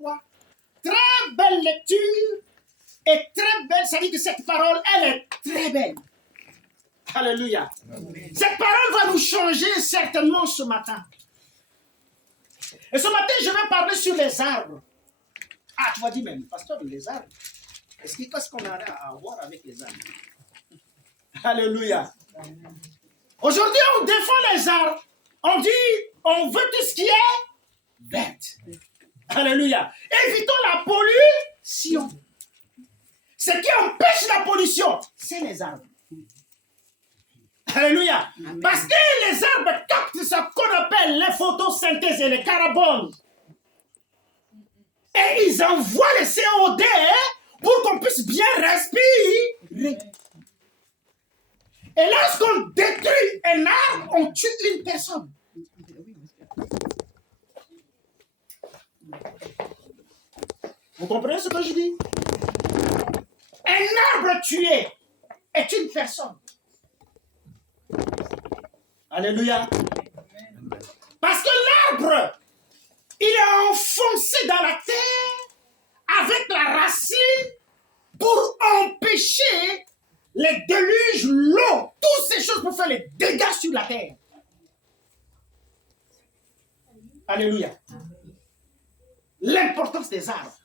3. Très belle lecture et très belle. Ça dit que cette parole, elle est très belle. Alléluia. Amen. Cette parole va nous changer certainement ce matin. Et ce matin, je vais parler sur les arbres. Ah, tu vas dire, mais pasteur, les arbres. Qu'est-ce qu'on a à voir avec les arbres? Alléluia. Aujourd'hui, on défend les arbres. On dit, on veut tout ce qui est bête. Alléluia. Évitons la pollution. Ce qui empêche la pollution, c'est les arbres. Alléluia. Amen. Parce que les arbres captent ce qu'on appelle les photosynthèses et les carbone. Et ils envoient le CO2 pour qu'on puisse bien respirer. Et lorsqu'on détruit un arbre, on tue une personne. Vous comprenez ce que je dis? Un arbre tué est une personne. Alléluia. Parce que l'arbre, il est enfoncé dans la terre avec la racine pour empêcher les déluges, l'eau, toutes ces choses pour faire les dégâts sur la terre. Alléluia. L'importance des arbres.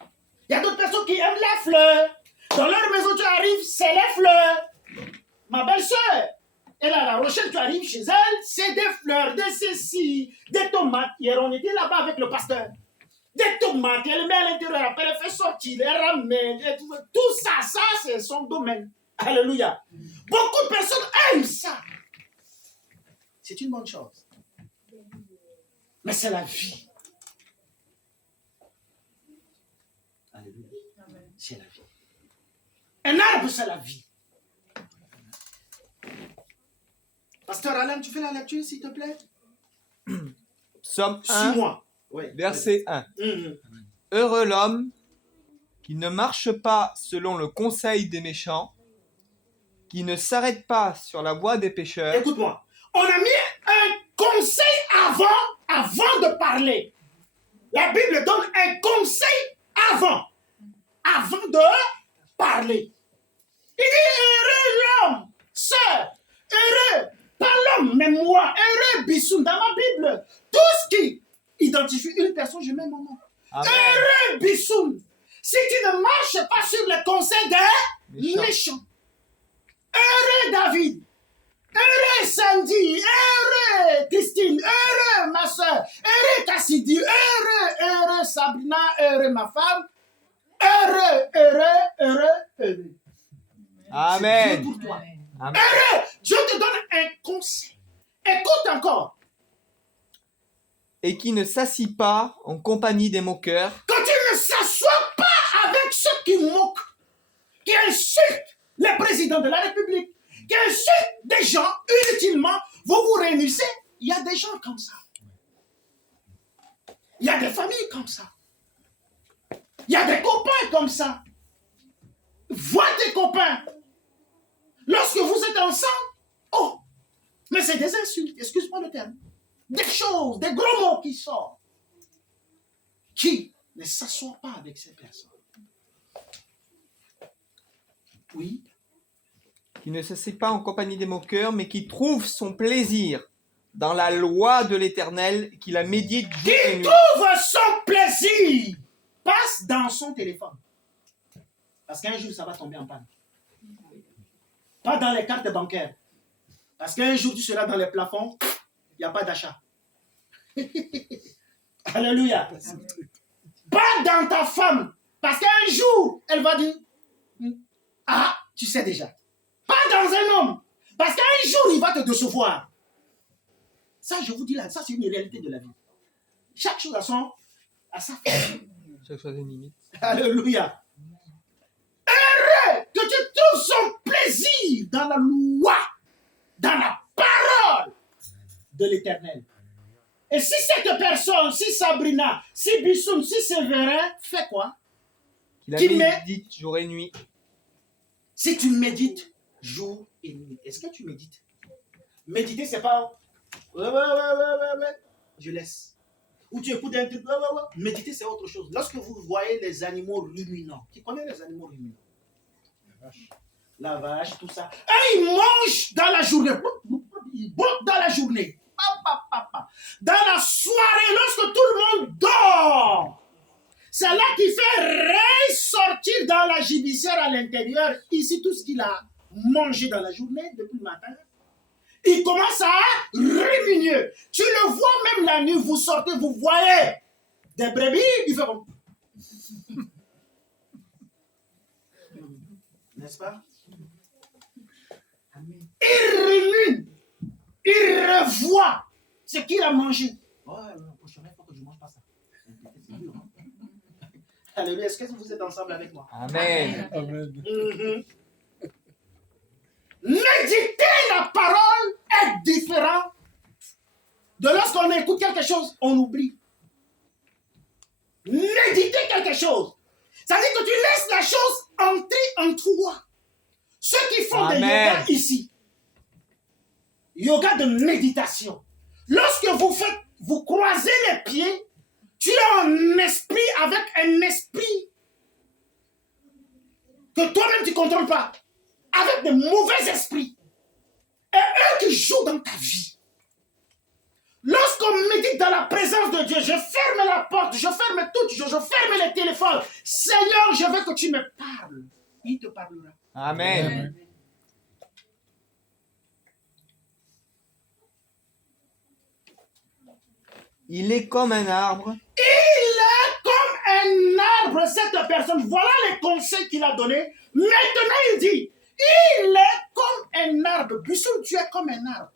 Il y a d'autres personnes qui aiment les fleurs. Dans leur maison, tu arrives, c'est les fleurs. Ma belle-sœur, elle est à La Rochelle, tu arrives chez elle, c'est des fleurs, des ceci, des tomates. Hier, on était là-bas avec le pasteur. Des tomates, elle met à l'intérieur, après elle fait sortir, elle ramène, tout ça, c'est son domaine. Alléluia. Beaucoup de personnes aiment ça. C'est une bonne chose. Mais c'est la vie. Alléluia. C'est la vie. Un arbre, c'est la vie. Pasteur Alain, tu fais la lecture, s'il te plaît? Psaume 1, ouais, verset 1. Heureux l'homme qui ne marche pas selon le conseil des méchants, qui ne s'arrête pas sur la voie des pécheurs. Écoute-moi, on a mis un conseil avant de parler. La Bible donne un conseil avant de parler. Il dit heureux l'homme, sœur, heureux, pas l'homme, mais moi, heureux Bissoun. Dans ma Bible, tout ce qui identifie une personne, je mets mon nom. Amen. Heureux Bissoun. Si tu ne marches pas sur le conseil des méchants. Heureux David. Heureux Sandy. Heureux Christine. Heureux ma soeur. Heureux Cassidy. Heureux Sabrina. Heureux ma femme. Heureux. Amen. C'est Dieu pour toi. Amen. Heureux. Dieu te donne un conseil. Écoute encore. Et qui ne s'assit pas en compagnie des moqueurs. Quand tu ne s'assois pas avec ceux qui moquent, qui insultent le président de la République, qui insultent des gens inutilement, vous vous réunissez, il y a des gens comme ça. Il y a des familles comme ça. Il y a des copains comme ça. Vois tes copains. Lorsque vous êtes ensemble, oh, mais c'est des insultes, excuse-moi le terme. Des choses, des gros mots qui sortent. Qui ne s'assoit pas avec ces personnes. Oui. Qui ne s'assied pas en compagnie des moqueurs, mais qui trouve son plaisir dans la loi de l'Éternel, qui la médite jour et nuit. Qui trouve son plaisir, passe dans son téléphone. Parce qu'un jour, ça va tomber en panne. Pas dans les cartes bancaires. Parce qu'un jour, tu seras dans les plafonds, il n'y a pas d'achat. Alléluia. Pas dans ta femme. Parce qu'un jour, elle va dire, ah, tu sais déjà. Pas dans un homme. Parce qu'un jour, il va te décevoir. Ça, je vous dis là, ça, c'est une réalité de la vie. Chaque chose à sa façon. Chaque chose a une limite. Alléluia. Heureux que tu trouves son plaisir dans la loi, dans la parole de l'Éternel. Et si cette personne, si Sabrina, si Bissoun, si Séverin, fait quoi? Qu'il médite jour et nuit. Si tu médites jour et nuit, est-ce que tu médites? Méditer, c'est pas... Ouais. Je laisse. ou tu écoutes un truc, méditer c'est autre chose. Lorsque vous voyez les animaux ruminants, qui connaît les animaux ruminants? La vache, tout ça. Et ils mangent dans la journée. Ils boivent dans la journée. Dans la soirée, lorsque tout le monde dort, c'est là qu'il fait ressortir dans la gibicière à l'intérieur, ici, tout ce qu'il a mangé dans la journée depuis le matin. Il commence à ruminer. Tu le vois même la nuit, vous sortez, vous voyez des brebis, il fait comme... N'est-ce pas? Il rumine. Il revoit ce qu'il a mangé. Oh, prochainement, il faut que je ne mange pas ça. C'est dur, hein? Alléluia. Est-ce que vous êtes ensemble avec moi? Amen. Méditer la parole est différent de lorsqu'on écoute quelque chose, on oublie. Méditer quelque chose, ça veut dire que tu laisses la chose entrer en toi. Ceux qui font des yoga ici, yoga de méditation, lorsque vous croisez les pieds, tu es en esprit avec un esprit que toi-même tu ne contrôles pas, avec de mauvais esprits. Et eux qui jouent dans ta vie. Lorsqu'on médite dans la présence de Dieu, je ferme la porte, je ferme tout, je ferme les téléphones. Seigneur, je veux que tu me parles. Il te parlera. Amen. Il est comme un arbre. Il est comme un arbre, cette personne. Voilà les conseils qu'il a donnés. Maintenant, il dit, il est comme un arbre. Buisson, tu es comme un arbre.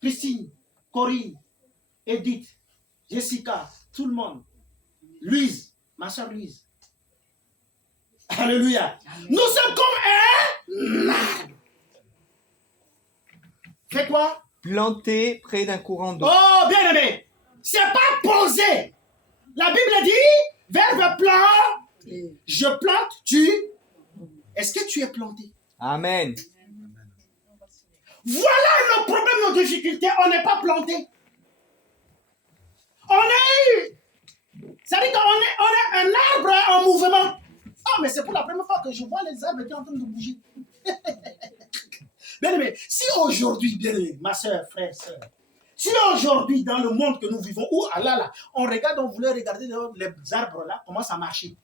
Christine, Corinne, Edith, Jessica, tout le monde. Louise, ma soeur Louise. Alléluia. Amen. Nous sommes comme un arbre. Fais quoi? Planté près d'un courant d'eau. Oh, bien aimé. C'est pas posé. La Bible dit, verbe plan. Je plante, tu. Est-ce que tu es planté? Amen. Voilà nos problèmes, nos difficultés. On n'est pas planté. On est. Ça veut dire qu'on est un arbre en mouvement. Oh, mais c'est pour la première fois que je vois les arbres qui sont en train de bouger. Bien aimé, si aujourd'hui, bien aimé, ma soeur, frère, soeur, si aujourd'hui, dans le monde que nous vivons, où là, on regarde, on voulait regarder les arbres là, comment ça marchait.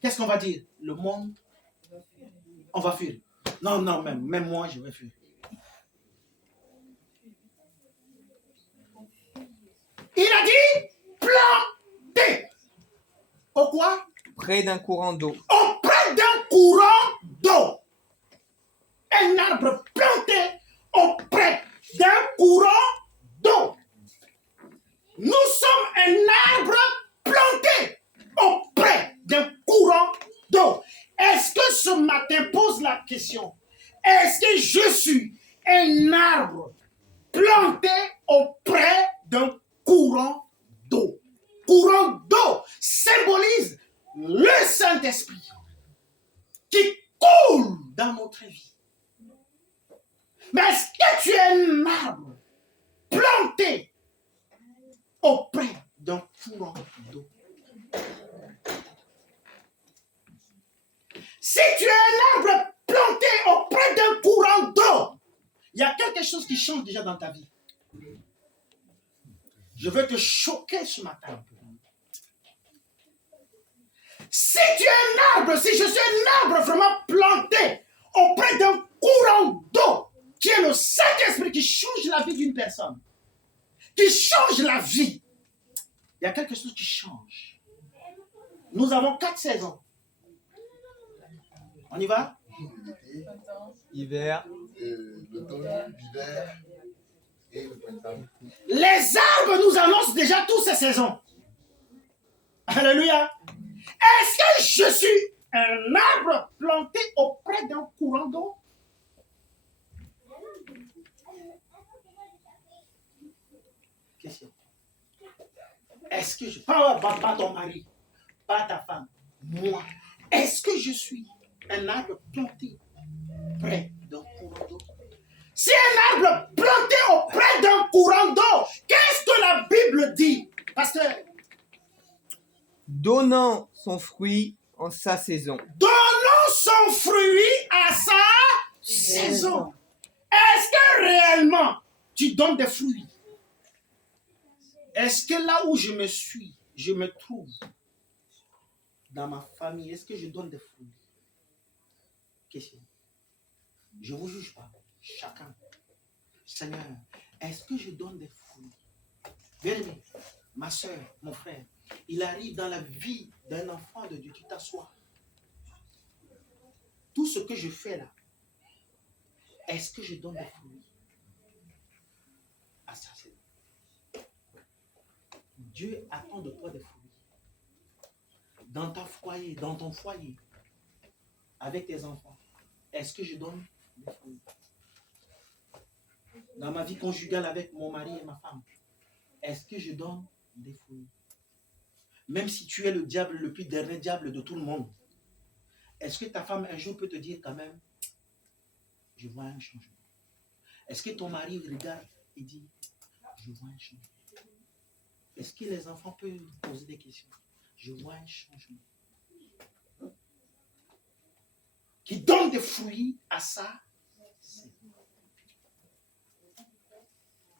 Qu'est-ce qu'on va dire? Le monde, on va fuir. Non, même moi, je vais fuir. Il a dit planter. Au quoi? Près d'un courant d'eau. Auprès d'un courant d'eau. Un arbre planté auprès d'un courant d'eau. Nous sommes un arbre planté auprès d'un courant d'eau. Est-ce que ce matin, pose la question, est-ce que je suis un arbre planté auprès d'un courant d'eau? Courant d'eau symbolise le Saint-Esprit qui coule dans notre vie. Mais est-ce que tu es un arbre planté auprès d'un courant d'eau? Si tu es un arbre planté auprès d'un courant d'eau, il y a quelque chose qui change déjà dans ta vie. Je veux te choquer ce matin. Si tu es un arbre, si je suis un arbre vraiment planté auprès d'un courant d'eau, qui est le Saint-Esprit qui change la vie d'une personne, qui change la vie, il y a quelque chose qui change. Nous avons 4 saisons. On y va? Hiver. L'automne, l'hiver et le printemps. Les arbres nous annoncent déjà toutes ces saisons. Alléluia. Est-ce que je suis un arbre planté auprès d'un courant d'eau? Question. Est-ce que je... Pas ton mari, pas ta femme, moi. Est-ce que je suis un arbre planté près d'un courant d'eau? Si un arbre planté auprès d'un courant d'eau, qu'est-ce que que la Bible dit, pasteur, donnant son fruit en sa saison. donnons son fruit à sa saison. Est-ce que réellement tu donnes des fruits? Est-ce que là où je me trouve, dans ma famille, est-ce que je donne des fruits? Question. Je ne vous juge pas. Chacun. Seigneur, est-ce que je donne des fruits? Bien-aimé, ma soeur, mon frère, il arrive dans la vie d'un enfant de Dieu. Tu t'assois. Tout ce que je fais là, est-ce que je donne des fruits? Ah, ça, c'est... Dieu attend de toi des fruits. Dans ton foyer, avec tes enfants, est-ce que je donne des fruits? Dans ma vie conjugale avec mon mari et ma femme, est-ce que je donne des fruits? Même si tu es le diable, le plus dernier diable de tout le monde, est-ce que ta femme un jour peut te dire quand même, je vois un changement? Est-ce que ton mari regarde et dit, je vois un changement? Est-ce que les enfants peuvent poser des questions? Je vois un changement. Qui donne des fruits à ça.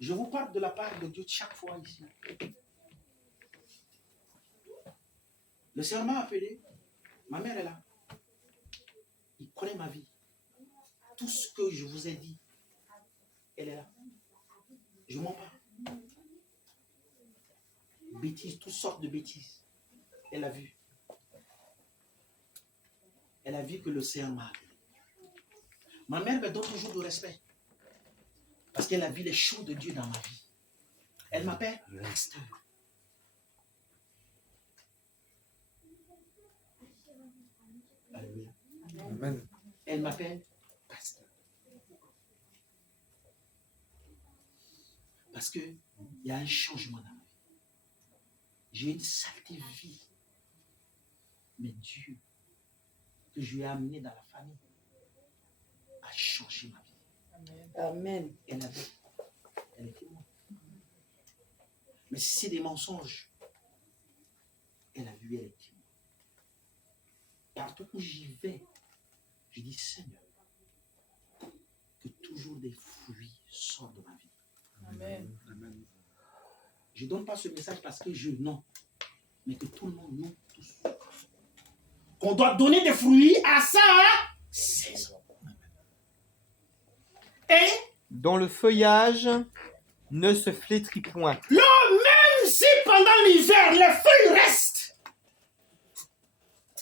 Je vous parle de la part de Dieu chaque fois ici. Le Seigneur m'a appelé. Ma mère est là. Il connaît ma vie. Tout ce que je vous ai dit, elle est là. Je ne mens pas. Bêtises, toutes sortes de bêtises. Elle a vu. Elle a vu que le Seigneur m'a appelé. Ma mère me donne toujours du respect. Parce qu'elle a vu les choses de Dieu dans ma vie. Elle m'appelle pasteur. Alléluia. Amen. Elle m'appelle pasteur. Parce qu'il y a un changement dans ma vie. J'ai une saleté vie. Mais Dieu, que je lui ai amené dans la famille, a changé ma vie. Amen. Elle est témoin. Mais si c'est des mensonges, elle a vu, elle est témoin. Partout où j'y vais, je dis Seigneur, que toujours des fruits sortent de ma vie. Amen. Amen. Je ne donne pas ce message parce que non, mais que tout le monde, nous tous, qu'on doit donner des fruits à sa saison. Et Dont le feuillage ne se flétrit point. même si pendant l'hiver, les feuilles restent,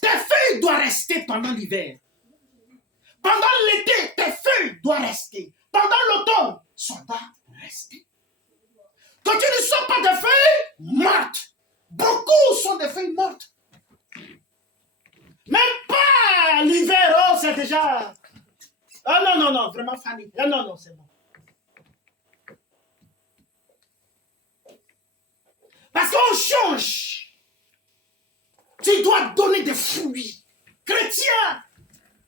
tes feuilles doivent rester pendant l'hiver. Pendant l'été, tes feuilles doivent rester. Pendant l'automne, ça doit rester. Quand tu ne sors pas de feuilles mortes, beaucoup sont des feuilles mortes. Même pas l'hiver, oh, c'est déjà... Ah non, vraiment Fanny. Ah non, c'est bon. Parce qu'on change. Tu dois donner des fruits. Chrétien,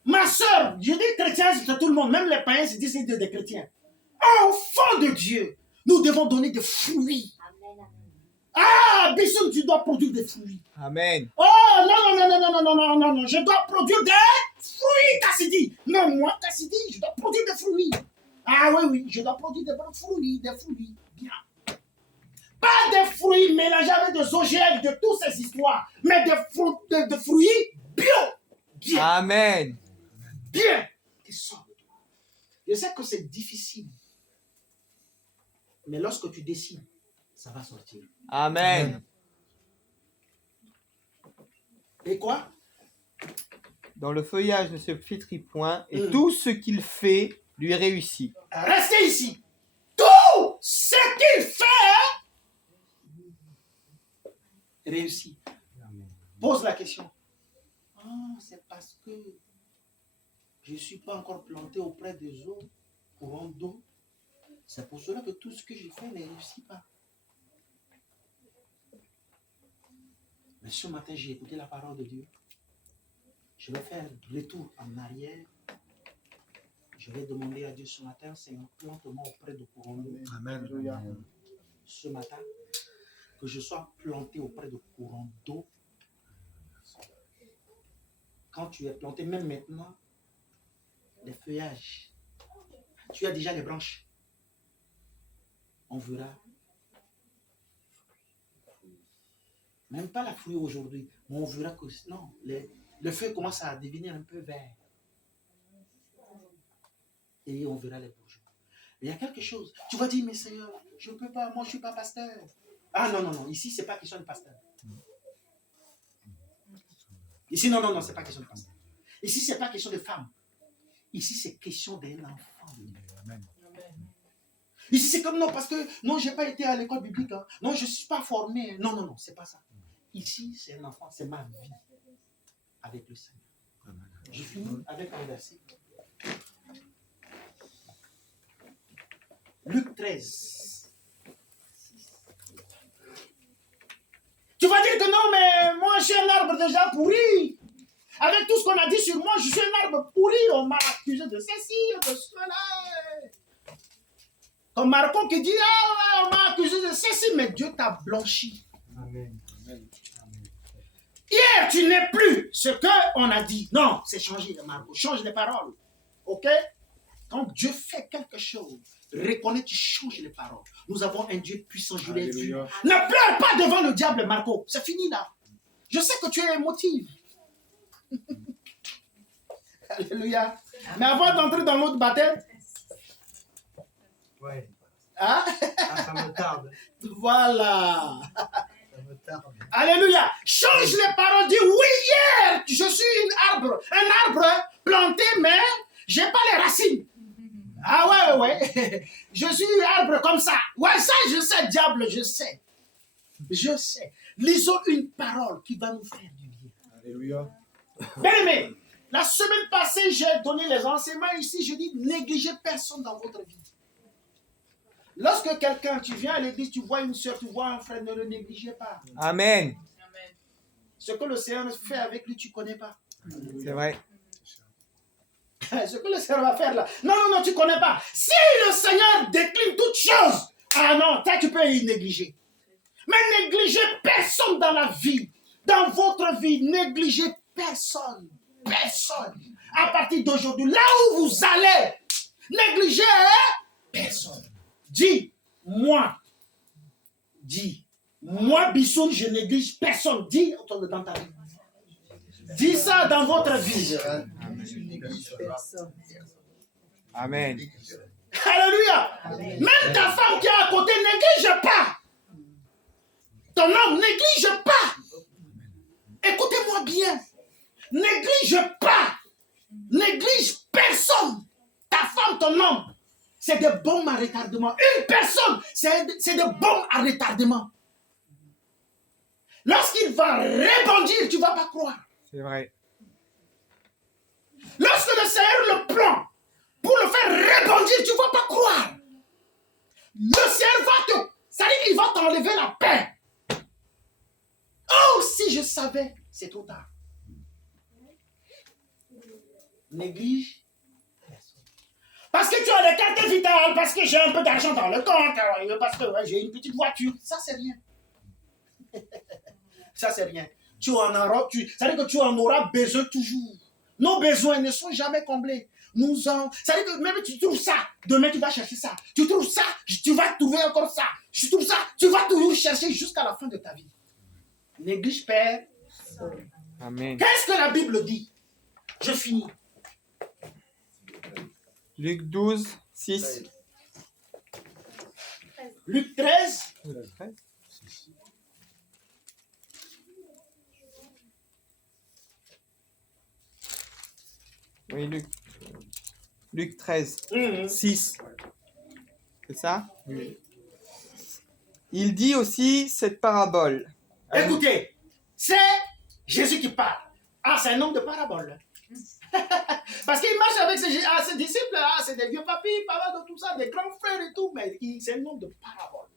ma soeur, je dis chrétien, c'est tout le monde, même les païens se disent des chrétiens. Enfants de Dieu, nous devons donner des fruits. Ah, Bisson, tu dois produire des fruits. Amen. Oh, non, je dois produire des fruits, Cassidy. Non, moi, Cassidy, je dois produire des fruits. Ah oui, je dois produire des fruits, bien. Pas des fruits mélangés avec des OGM, de toutes ces histoires, mais des fruits bio. Bien. Amen. Bien. Qui sortent de toi. Je sais que c'est difficile. Mais lorsque tu décides, ça va sortir. Amen. Et quoi? Dont le feuillage ne se flétrit point, et tout ce qu'il fait lui réussit. Restez ici. Tout ce qu'il fait réussit. Pose la question. Ah, c'est parce que je ne suis pas encore planté auprès des eaux, courant d'eau. C'est pour cela que tout ce que je fais ne réussit pas. Mais ce matin, j'ai écouté la parole de Dieu. Je vais faire retour en arrière. Je vais demander à Dieu ce matin, Seigneur, plante-moi auprès de courant d'eau. Amen. Ce matin, que je sois planté auprès de courants d'eau. Quand tu es planté, même maintenant, les feuillages, tu as déjà les branches. On verra. Même pas la fruit aujourd'hui, mais on verra que non, le feu commence à devenir un peu vert. Et on verra les bourgeons. Il y a quelque chose. Tu vas dire, mais Seigneur, je ne peux pas, moi je ne suis pas pasteur. Ah non, non, non, ici c'est pas question de pasteur. Ici, non, non, non, c'est pas question de pasteur. Ici, c'est pas question de femme. Ici, c'est question d'un enfant. Amen. Ici, c'est comme non, parce que non, je n'ai pas été à l'école biblique. Hein. Non, je ne suis pas formé. Non, non, non, c'est pas ça. Ici, c'est un enfant, c'est ma vie avec le Seigneur. Je finis avec un verset. Luc 13. Tu vas dire que non, mais moi, je suis un arbre déjà pourri. Avec tout ce qu'on a dit sur moi, je suis un arbre pourri. On m'a accusé de ceci, de cela. Comme Marco qui dit, ah, on m'a accusé de ceci, mais Dieu t'a blanchi. Amen. Amen. Hier, tu n'es plus ce qu'on a dit. Non, c'est changé, Marco. Change les paroles. OK? Quand Dieu fait quelque chose, reconnais, tu changes les paroles. Nous avons un Dieu puissant, je l'ai vu. Ne pleure pas devant le diable, Marco. C'est fini là. Je sais que tu es émotif. Alléluia. Mais avant d'entrer dans l'autre baptême, ouais. Hein? Ah, ça me tarde. Voilà. Ça me tarde. Alléluia. Change les paroles. Dis oui, hier, je suis un arbre planté, mais je n'ai pas les racines. Ah ouais. Je suis un arbre comme ça. Ouais, ça, je sais, diable, je sais. Je sais. Lisons une parole qui va nous faire du bien. Alléluia. Bien aimé, la semaine passée, j'ai donné les enseignements ici. Je dis, négligez personne dans votre vie. Lorsque quelqu'un, tu viens à l'église, tu vois une soeur, tu vois un frère, ne le négligez pas. Amen. Ce que le Seigneur fait avec lui, tu ne connais pas. C'est vrai. Ce que le Seigneur va faire là. Non, non, non, tu ne connais pas. Si le Seigneur décline toutes choses, ah non, tu peux y négliger. Mais négligez personne dans la vie. Dans votre vie, négligez personne. Personne. À partir d'aujourd'hui, là où vous allez, négligez personne. Dis, moi, Bissoun, je néglige personne. Dis dans ta vie. Dis ça dans votre vie. Amen. Alléluia. Même ta femme qui est à côté, néglige pas. Ton homme, néglige pas. Écoutez-moi bien. Néglige pas. Néglige personne. Ta femme, ton homme. C'est des bombes à retardement. Une personne, c'est des bombes à retardement. Lorsqu'il va rebondir, tu ne vas pas croire. C'est vrai. Lorsque le Seigneur le prend pour le faire rebondir, tu ne vas pas croire. Le Seigneur va t'enlever la paix. Oh, si je savais, c'est trop tard. Néglige. Parce que tu as les cartes vitales, parce que j'ai un peu d'argent dans le compte, parce que j'ai une petite voiture. Ça, c'est rien. Ça, c'est rien. Ça veut dire que tu en auras besoin toujours. Nos besoins ne sont jamais comblés. Ça veut dire que même tu trouves ça, demain tu vas chercher ça. Tu trouves ça, tu vas trouver encore ça. Tu trouves ça, tu vas toujours chercher jusqu'à la fin de ta vie. Néglige Père. Amen. Qu'est-ce que la Bible dit? Je finis. Luc 12, 6. Luc 13. Oui, Luc 13, 6. C'est ça? Oui. Il dit aussi cette parabole. Écoutez, c'est Jésus qui parle. Ah, c'est un homme de parabole. Parce qu'il marche avec ses disciples, c'est des vieux papis, papa de tout ça, des grands frères et tout, mais c'est un homme de parabole.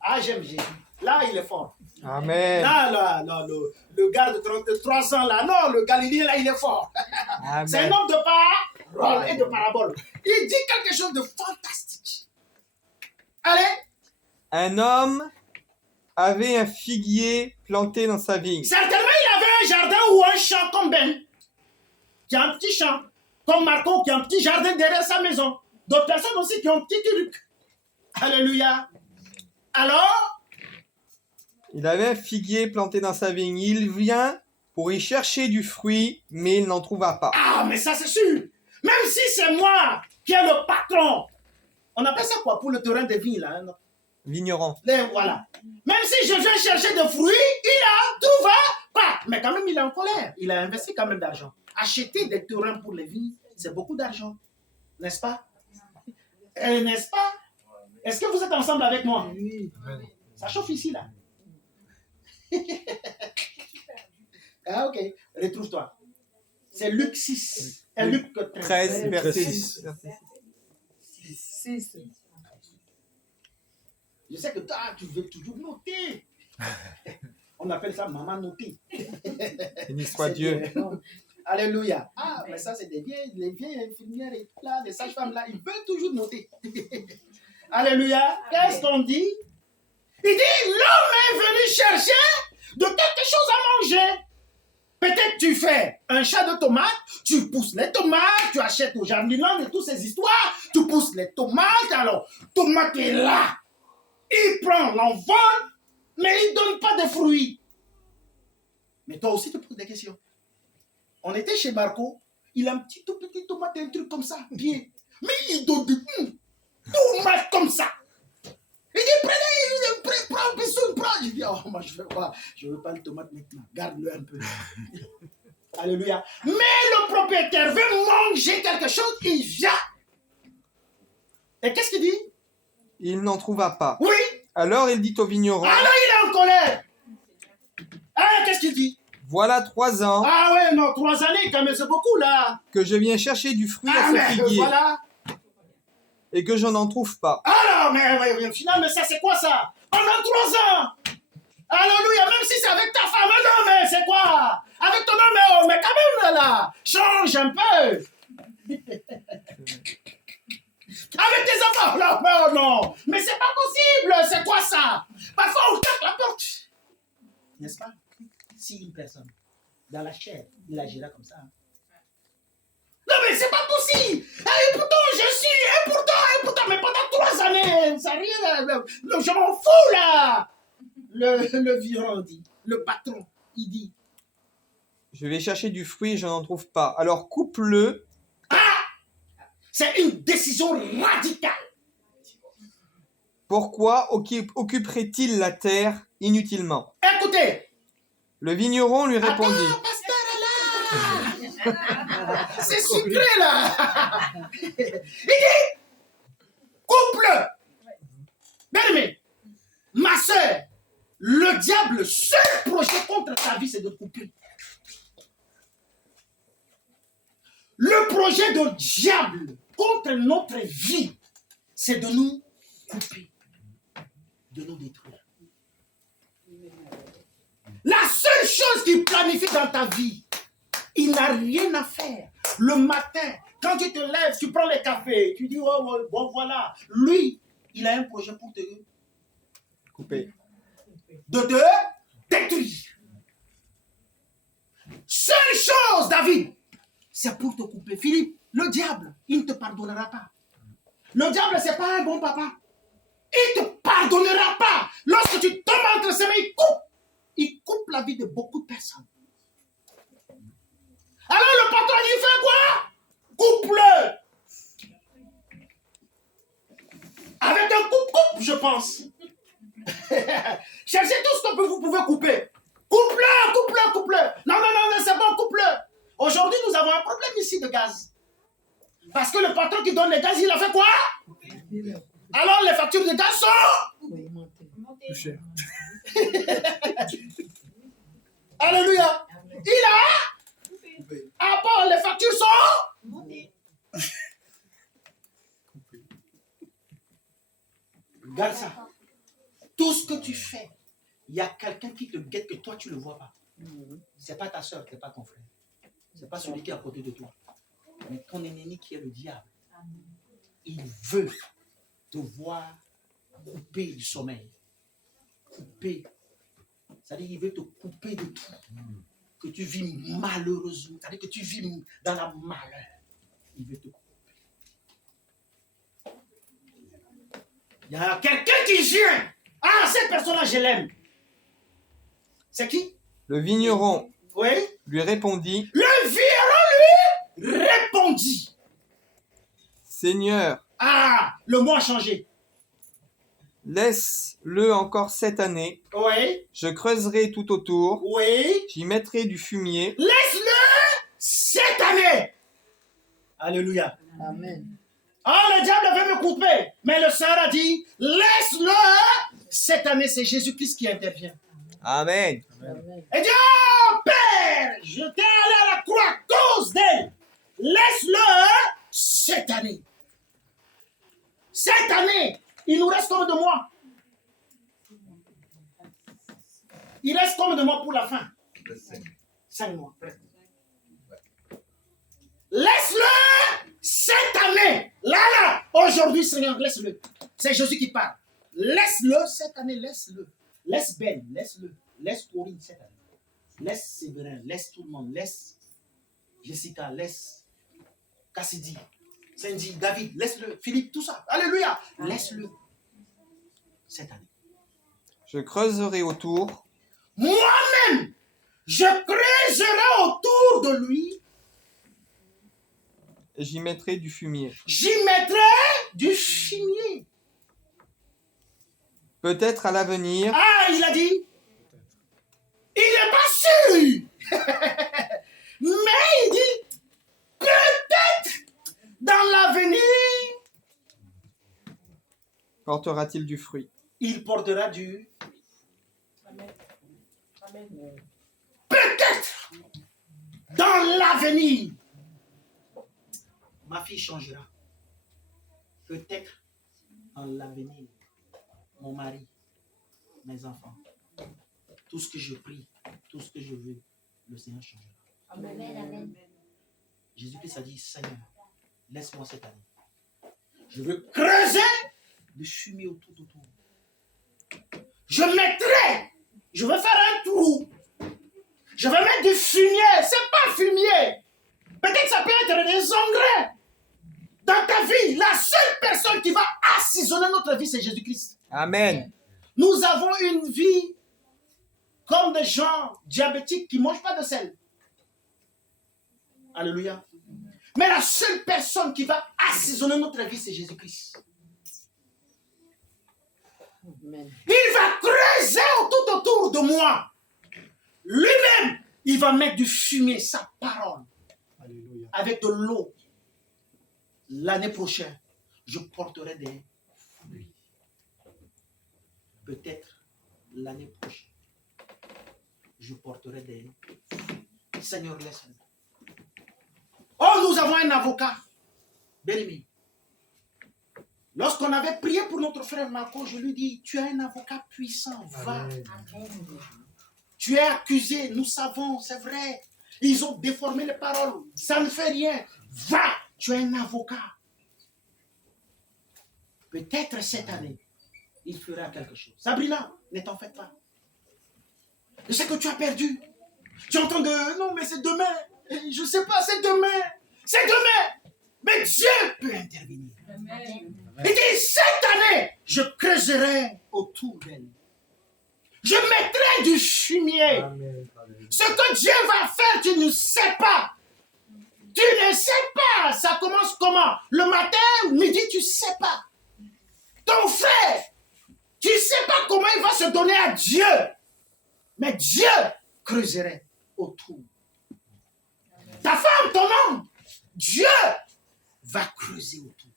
Ah, j'aime Jésus. Là, il est fort. Amen. Là, le gars de 33 ans, là, non, le Galilée, là, il est fort. Amen. C'est un homme de parole et de parabole. Il dit quelque chose de fantastique. Allez. Un homme avait un figuier planté dans sa vigne. Certainement, il avait un jardin ou un champ comme Ben, qui a un petit champ, comme Marco, qui a un petit jardin derrière sa maison. D'autres personnes aussi qui ont un petit truc. Alléluia. Alors, Il avait un figuier planté dans sa vigne. Il vient pour y chercher du fruit, mais il n'en trouva pas. ah, mais ça c'est sûr. Même si c'est moi qui est le patron, on appelle ça quoi pour le terrain de vigne là, hein? Vigneron. Voilà. Même si je viens chercher des fruits, il a tout va pas. Mais quand même, il est en colère. Il a investi quand même d'argent. Acheter des terrains pour les vignes, c'est beaucoup d'argent. N'est-ce pas? N'est-ce pas? Est-ce que vous êtes ensemble avec moi? Oui. Ça chauffe ici, là. Ah, ok. Retrouve-toi. C'est Luc 6. Luc 13, verset 6. 6. Je sais que toi, tu veux toujours noter. On appelle ça maman noter. Béni soit Dieu. Alléluia. Ah, mais ça, c'est les vieilles infirmières et tout là, les sages-femmes là, ils veulent toujours noter. Alléluia. Qu'est-ce qu'on dit? Il dit, l'homme est venu chercher de quelque chose à manger. Peut-être tu fais un champ de tomates, tu pousses les tomates, tu achètes au jardinland et toutes ces histoires, tu pousses les tomates, alors, tomate est là. Il prend l'envol, mais il ne donne pas de fruits. Mais toi aussi, tu poses des questions. On était chez Marco, il a un tout petit tomate, un truc comme ça, bien. Mais il donne des tomates comme ça. Il dit, prends, prends. Je dis, oh, moi, je veux pas le tomate maintenant, garde-le un peu. Alléluia. Mais le propriétaire veut manger quelque chose, il vient. Et qu'est-ce qu'il dit? Il n'en trouva pas. Oui. Alors il dit au vigneron, Alors il est en colère. Ah, qu'est-ce qu'il dit? voilà 3 ans Ah ouais, non, 3 années, quand même, c'est beaucoup, là. que je viens chercher du fruit Ah, à ce mais figuier voilà. et que je n'en trouve pas. Alors, mais au final, mais ça, c'est quoi, ça? Pendant 3 ans. Alléluia, même si c'est avec ta femme, non, mais c'est quoi? Avec ton homme, mais quand même, là, change un peu. Avec tes enfants, là, mais non. Mais c'est pas possible, c'est quoi ça? Parfois, on tape la porte. N'est-ce pas? Si une personne, dans la chair, il agira comme ça. Non, mais c'est pas possible. Et pourtant, et pourtant, mais pendant 3 années, ça rien, je m'en fous, là. Le violon dit, le patron, il dit. Je vais chercher du fruit et je n'en trouve pas. Alors coupe-le. C'est une décision radicale. Pourquoi occuperait-il la terre inutilement? Écoutez. Le vigneron lui répondit. Attends, pasteur, là. C'est sucré, là. Il dit, couple. Bien aimé, ma soeur, le diable, le seul projet contre ta vie, c'est de couper. Le projet du diable contre notre vie, c'est de nous couper, de nous détruire. La seule chose qu'il planifie dans ta vie, il n'a rien à faire. Le matin, quand tu te lèves, tu prends le café, tu dis, oh, bon voilà, lui, il a un projet pour te Couper. De te détruire. Seule chose, David, c'est pour te couper. Philippe, le diable, il ne te pardonnera pas. Le diable, c'est pas un bon papa. Il ne te pardonnera pas. Lorsque tu tombes entre ses mains, il coupe la vie de beaucoup de personnes. Alors le patron, il fait quoi? Coupe-le. Avec un coupe-coupe, je pense. Cherchez tout ce que vous pouvez couper. Coupe-le. Non, c'est bon, coupe-le. Aujourd'hui, nous avons un problème ici de gaz. Parce que le patron qui donne les gaz, il a fait quoi? Alors les factures de gaz sont... Plus cher. Alléluia. Il a... Ah bon, les factures sont... Regarde ça. Tout ce que tu fais, il y a quelqu'un qui te guette que toi, tu ne le vois pas. Ce n'est pas ta soeur, ce n'est pas ton frère. Ce n'est pas celui qui est à côté de toi. Mais ton ennemi qui est le diable. Il veut te voir couper du sommeil. couper. C'est-à-dire qu'il veut te couper de tout. Que tu vis malheureusement. C'est-à-dire que tu vis dans la malheur. Il veut te couper. Il y a quelqu'un qui vient. Ah, cette personne-là, je l'aime. C'est qui? Le vigneron Oui. lui répondit, Le vigneron lui répondit. Seigneur, Ah, le mot a changé. laisse-le encore cette année, Oui. je creuserai tout autour, Oui. j'y mettrai du fumier, Laisse-le cette année. Alléluia. Amen. Oh, le diable veut me couper. Mais le Seigneur a dit, laisse-le cette année. C'est Jésus-Christ qui intervient. Amen. Et dit, oh Père, je t'ai allé à la croix à cause d'elle. Laisse-le cette année. Cette année, il nous reste combien de mois? Il reste combien de mois pour la fin? 5 mois. Laisse-le cette année. Là, aujourd'hui, Seigneur, laisse-le. C'est Jésus qui parle. Laisse-le cette année, laisse-le. Laisse Ben, laisse-le. Laisse Corinne cette année. Laisse Séverin, laisse tout le monde. Laisse Jessica, laisse Cassidy, Cindy, David, laisse-le. Philippe, tout ça. Alléluia. Laisse-le cette année. Je creuserai autour, Moi-même, je creuserai autour de lui. et j'y mettrai du fumier. J'y mettrai du fumier. Peut-être à l'avenir, Ah, il a dit. Il n'est pas sûr. Mais il dit, peut-être dans l'avenir, portera-t-il du fruit. il portera du... Peut-être dans l'avenir, ma fille changera. Peut-être dans l'avenir, mon mari, mes enfants, tout ce que je prie, tout ce que je veux, le Seigneur changera. Amen. Jésus-Christ a dit, Seigneur, laisse-moi cette année. Je veux creuser de fumier autour. Je vais faire un trou. Je vais mettre du fumier. C'est pas fumier. Peut-être ça peut être des engrais. Dans ta vie, la seule personne qui va assaisonner notre vie, c'est Jésus-Christ. Amen. Nous avons une vie comme des gens diabétiques qui ne mangent pas de sel. Alléluia. Mais la seule personne qui va assaisonner notre vie, c'est Jésus-Christ. Il va creuser tout autour de moi. Lui-même, il va mettre du fumier, sa parole, Alléluia. avec de l'eau. L'année prochaine, je porterai des fruits. Peut-être l'année prochaine, je porterai des fruits. Seigneur, laisse-moi. Oh, nous avons un avocat. Bien-aimé. Lorsqu'on avait prié pour notre frère Marco, je lui dis, tu es un avocat puissant, va. Amen. Tu es accusé, nous savons, c'est vrai. Ils ont déformé les paroles, ça ne fait rien. Va, tu es un avocat. Peut-être cette année, il fera quelque chose. Sabrina, ne t'en fais pas. Je sais que tu as perdu. Tu entends de, non mais c'est demain. Je ne sais pas, c'est demain. C'est demain. Mais Dieu peut intervenir. Il dit, cette année, je creuserai autour d'elle. Je mettrai du fumier. Amen. Alléluia. Ce que Dieu va faire, tu ne sais pas. Tu ne sais pas. Ça commence comment? Le matin, midi, tu ne sais pas. Ton frère, tu ne sais pas comment il va se donner à Dieu. Mais Dieu creuserait autour. Ta femme, ton homme, Dieu va creuser autour.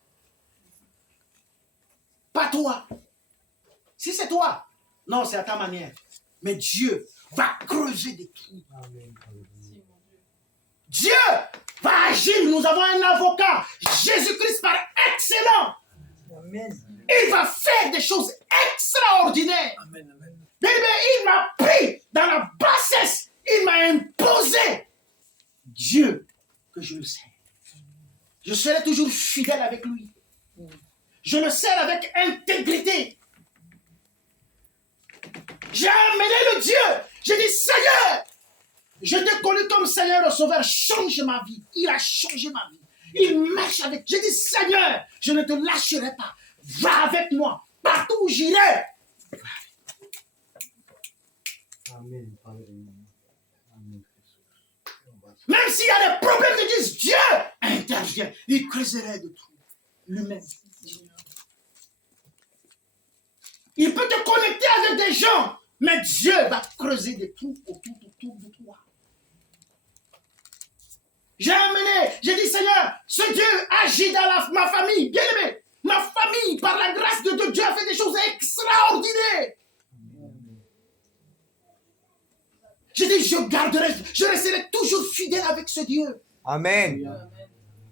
Pas toi. Si c'est toi, non, c'est à ta manière. Mais Dieu va creuser des trous. Amen. Dieu va agir. Nous avons un avocat, Jésus-Christ par excellent. Amen. Il va faire des choses extraordinaires. Amen. Amen. Mais il m'a pris dans la bassesse. Il m'a imposé. Dieu, que je le sais. Je serai toujours fidèle avec lui. Je le sers avec intégrité. J'ai amené le Dieu. J'ai dit, Seigneur, je t'ai connu comme Seigneur et Sauveur. Change ma vie. Il a changé ma vie. Il marche avec. J'ai dit, Seigneur, je ne te lâcherai pas. Va avec moi. Partout où j'irai. Amen. Amen. Même s'il y a des problèmes, ils disent, Dieu intervient. Il creuserait de tout. Lui-même. Il peut te connecter avec des gens, mais Dieu va creuser des trous autour de toi. J'ai dit, Seigneur, ce Dieu agit dans ma famille. Bien aimé, ma famille, par la grâce de Dieu, Dieu a fait des choses extraordinaires. J'ai dit, je resterai toujours fidèle avec ce Dieu. Amen.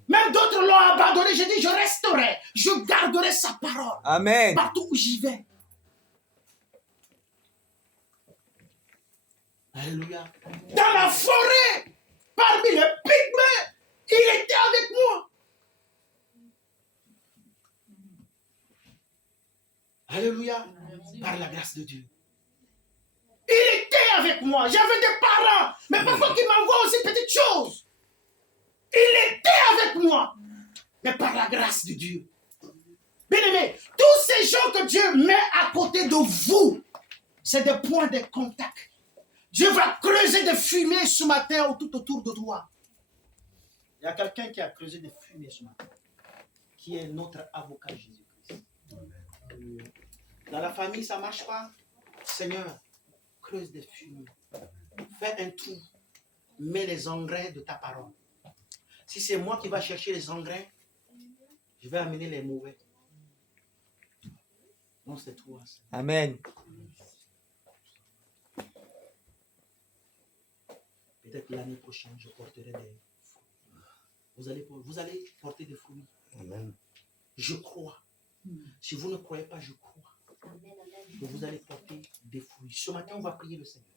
Même d'autres l'ont abandonné. J'ai dit, je resterai. Je garderai sa parole. Amen. Partout où j'y vais. Alléluia. Dans la forêt, parmi les pygmées, il était avec moi. Alléluia. Par la grâce de Dieu. Il était avec moi. J'avais des parents, mais parfois qui m'envoient aussi petites choses. Il était avec moi. Mais par la grâce de Dieu. Bien-aimés, tous ces gens que Dieu met à côté de vous, c'est des points de contact. Dieu va creuser des fumées ce matin tout autour de toi. Il y a quelqu'un qui a creusé des fumées ce matin, qui est notre avocat Jésus-Christ. Dans la famille, ça ne marche pas. Seigneur, creuse des fumées. Fais un trou. Mets les engrais de ta parole. Si c'est moi qui va chercher les engrais, je vais amener les mauvais. Non, c'est toi. Amen. Peut-être l'année prochaine, je porterai des fruits. Vous allez porter des fruits. Amen. Je crois. Si vous ne croyez pas, je crois. Que vous allez porter des fruits. Ce matin, on va prier le Seigneur.